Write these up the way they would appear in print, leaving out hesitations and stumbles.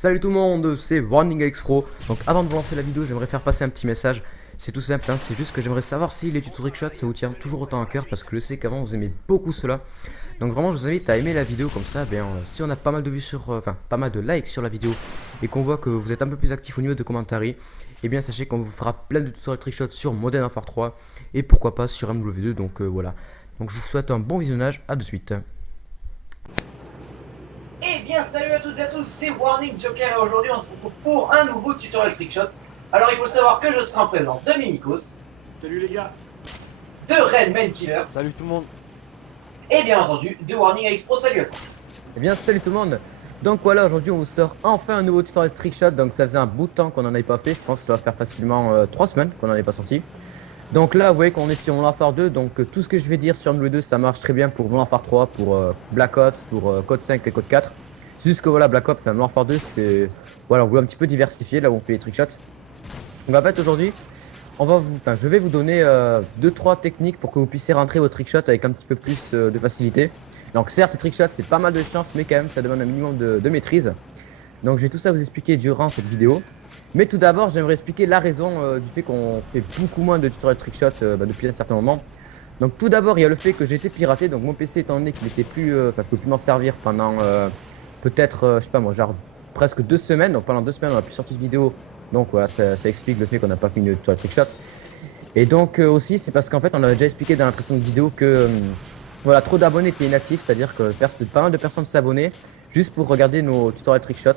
Salut tout le monde, c'est Warning X Pro. Donc avant de vous lancer la vidéo, j'aimerais faire passer un petit message. C'est tout simple, hein, c'est juste que j'aimerais savoir si les tutos trickshot ça vous tient toujours autant à cœur, parce que je sais qu'avant vous aimez beaucoup cela. Donc vraiment je vous invite à aimer la vidéo, comme ça si on a pas mal de vues sur, pas mal de likes sur la vidéo et qu'on voit que vous êtes un peu plus actif au niveau de commentaires, et bien sachez qu'on vous fera plein de tutoriels trickshot sur Modern Warfare 3 et pourquoi pas sur MW2. Donc voilà. Donc je vous souhaite un bon visionnage, à de suite. Eh bien, salut à toutes et à tous, c'est Warning Joker et aujourd'hui on se retrouve pour un nouveau tutoriel trickshot. Alors il faut savoir que je serai en présence de Mimikos. Salut les gars. De Red Man Killer. Salut tout le monde. Et bien entendu de Warning X Pro. Salut à toi. Eh bien salut tout le monde. Donc voilà, aujourd'hui on vous sort enfin un nouveau tutoriel trickshot. Donc ça faisait un bout de temps qu'on n'en avait pas fait. Je pense que ça va faire facilement 3 semaines qu'on n'en est pas sorti. Donc là vous voyez qu'on est sur Modern Warfare 2. Donc tout ce que je vais dire sur MW2 ça marche très bien pour Modern Warfare 3, pour Black Ops, pour Code 5 et Code 4. C'est juste que voilà, Black Ops, Modern Warfare 2 c'est... Voilà, on voulait un petit peu diversifier là où on fait les trickshots. Donc en fait aujourd'hui je vais vous donner 2-3 techniques pour que vous puissiez rentrer vos trickshots avec un petit peu plus de facilité. Donc certes les trickshots c'est pas mal de chance, mais quand même ça demande un minimum de maîtrise. Donc je vais tout ça vous expliquer durant cette vidéo. Mais tout d'abord j'aimerais expliquer la raison du fait qu'on fait beaucoup moins de tutoriels trickshot depuis un certain moment. Donc tout d'abord il y a le fait que j'ai été piraté, donc mon PC étant donné qu'il était plus, je peux plus m'en servir pendant peut-être, je sais pas moi, genre presque 2 semaines. Donc pendant 2 semaines on n'a plus sorti de vidéo. Donc voilà, ça explique le fait qu'on n'a pas fait une tutoriel trickshot. Et donc aussi c'est parce qu'en fait on avait déjà expliqué dans la précédente vidéo que voilà, trop d'abonnés étaient inactifs, c'est-à-dire que pas mal de personnes s'abonnaient juste pour regarder nos tutoriels trickshot.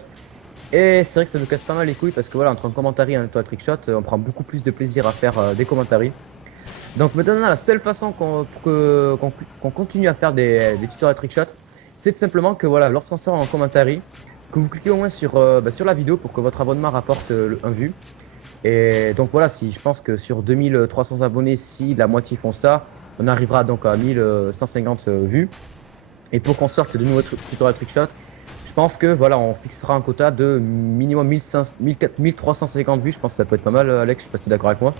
Et c'est vrai que ça nous casse pas mal les couilles parce que voilà, entre un commentaire et un tutoriel trickshot, on prend beaucoup plus de plaisir à faire des commentaires. Donc maintenant la seule façon qu'on continue à faire des tutoriels trickshot, c'est tout simplement que voilà, lorsqu'on sort en commentaire, que vous cliquez au moins sur la vidéo pour que votre abonnement rapporte un vue. Et donc voilà, si je pense que sur 2300 abonnés, si la moitié font ça, on arrivera donc à 1150 vues. Et pour qu'on sorte de nouveaux tutoriels trickshot, je pense que voilà, on fixera un quota de minimum 1350 vues. Je pense que ça peut être pas mal, Alex, je sais pas si tu es d'accord avec moi.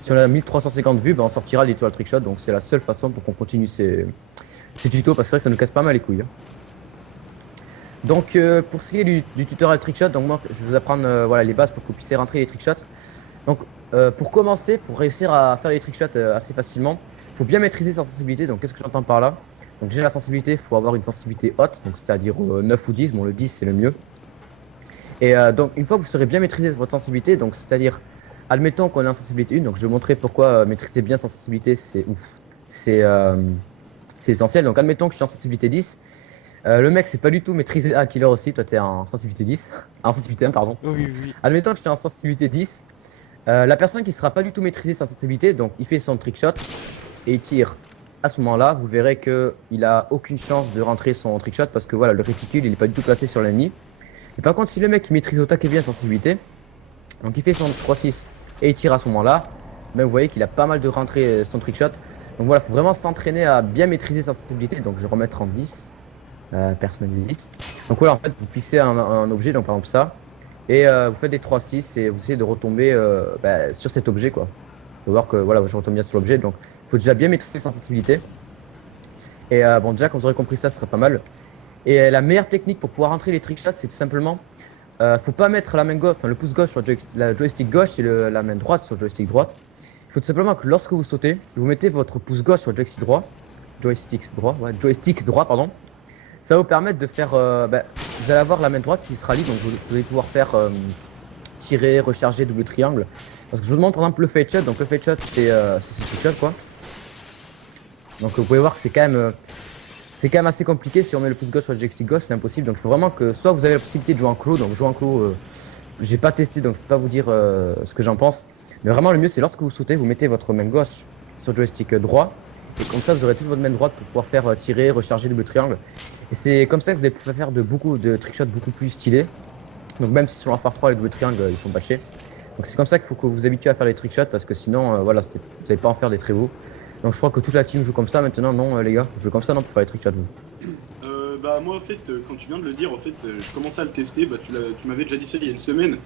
Si on a 1350 vues, on sortira les tutoriels trickshot. Donc c'est la seule façon pour qu'on continue ces tutos, parce que ça nous casse pas mal les couilles. Donc pour ce qui est du tutoriel trickshot, donc moi je vais vous apprendre voilà, les bases pour que vous puissiez rentrer les trickshots. Donc pour commencer, pour réussir à faire les trickshots assez facilement, il faut bien maîtriser sa sensibilité. Donc qu'est-ce que j'entends par là? Donc déjà la sensibilité, il faut avoir une sensibilité haute, donc c'est-à-dire 9 ou 10, bon le 10 c'est le mieux. Et donc une fois que vous serez bien maîtrisé votre sensibilité, donc c'est-à-dire, admettons qu'on est en sensibilité 1, donc je vais vous montrer pourquoi maîtriser bien sa sensibilité c'est essentiel. Donc admettons que je suis en sensibilité 10. Le mec c'est pas du tout maîtrisé. Ah, Killer aussi, toi t'es en sensibilité 10. En sensibilité 1 pardon. Oui, oui. Admettons que je suis en sensibilité 10. La personne qui sera pas du tout maîtrisée sa sensibilité, donc il fait son trickshot et il tire. À ce moment là vous verrez qu'il a aucune chance de rentrer son trickshot parce que voilà, le réticule il est pas du tout placé sur l'ennemi. Et par contre si le mec il maîtrise au taquet bien sa sensibilité, donc il fait son 3-6 et il tire à ce moment là, ben, vous voyez qu'il a pas mal de rentré son trickshot. Donc voilà, faut vraiment s'entraîner à bien maîtriser sa sensibilité. Donc je vais remettre en 10. Personnaliser 10. Donc voilà, en fait vous fixez un objet, donc par exemple ça, et vous faites des 3-6 et vous essayez de retomber sur cet objet quoi. Faut voir que voilà, je retombe bien sur l'objet, donc il faut déjà bien maîtriser sa sensibilité. Et bon, déjà quand vous aurez compris ça, ce serait pas mal. Et la meilleure technique pour pouvoir rentrer les trickshots, c'est tout simplement faut pas mettre la main gauche, enfin le pouce gauche sur la joystick gauche et la main droite sur le joystick droite. Il faut tout simplement que lorsque vous sautez, vous mettez votre pouce gauche sur le joystick droit pardon. Ça va vous permettre de faire, vous allez avoir la main droite qui sera libre, donc vous allez pouvoir faire tirer, recharger, double triangle. Parce que je vous demande par exemple le fade shot, donc le fade shot c'est trickshot quoi. Donc vous pouvez voir que c'est quand même assez compliqué. Si on met le pouce gauche sur le joystick gauche c'est impossible. Donc il faut vraiment que soit vous avez la possibilité de jouer en clos, donc jouer en clos, j'ai pas testé donc je peux pas vous dire ce que j'en pense. Mais vraiment le mieux c'est lorsque vous sautez, vous mettez votre main gauche sur le joystick droit. Et comme ça vous aurez toute votre main droite pour pouvoir faire tirer, recharger, double triangle. Et c'est comme ça que vous allez pouvoir faire beaucoup de trickshots beaucoup plus stylés. Donc même si sur Warfare 3 les double triangles ils sont bâchés. Donc c'est comme ça qu'il faut que vous vous habituez à faire les trickshots parce que sinon voilà, vous n'allez pas en faire des très beaux. Donc je crois que toute la team joue comme ça maintenant, non les gars? Vous jouez comme ça non pour faire les trickshots vous? Bah moi en fait quand tu viens de le dire en fait je commençais à le tester, bah tu m'avais déjà dit ça il y a une semaine.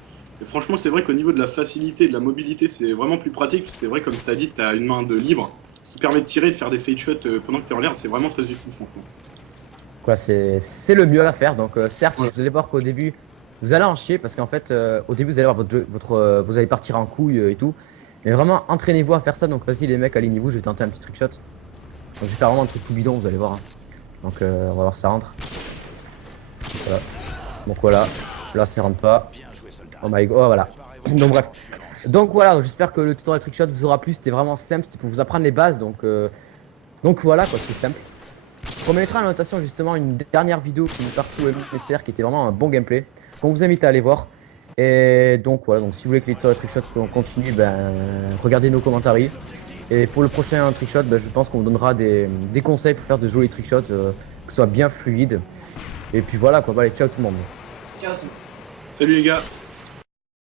Et franchement c'est vrai qu'au niveau de la facilité et de la mobilité c'est vraiment plus pratique. C'est vrai comme tu as dit tu as une main de libre, ce qui permet de tirer et de faire des fade shots pendant que tu es en l'air, c'est vraiment très utile franchement. Quoi, c'est le mieux à faire. Donc certes vous allez voir qu'au début vous allez en chier parce qu'en fait, au début, vous allez avoir vous allez partir en couille et tout. Mais vraiment, entraînez-vous à faire ça. Donc, vas-y, les mecs, alignez-vous. Je vais tenter un petit trickshot. Donc, je vais faire vraiment un truc tout bidon, vous allez voir. Hein. Donc, on va voir si ça rentre. Voilà. Donc, voilà. Là, ça rentre pas. Oh my god, oh, voilà. Donc, bref. Donc, voilà. J'espère que le tutoriel trickshot vous aura plu. C'était vraiment simple. C'était pour vous apprendre les bases. Donc voilà, quoi. C'est simple. On mettra en notation justement une dernière vidéo qui nous partout MSR qui était vraiment un bon gameplay qu'on vous invite à aller voir. Et donc voilà, donc si vous voulez que les tutoriels trickshots continuent, ben regardez nos commentaires. Et pour le prochain trickshot, ben, je pense qu'on vous donnera des conseils pour faire de jolis trickshots, que ce soit bien fluide. Et puis voilà quoi, allez, ciao tout le monde. Ciao à tous. Salut les gars.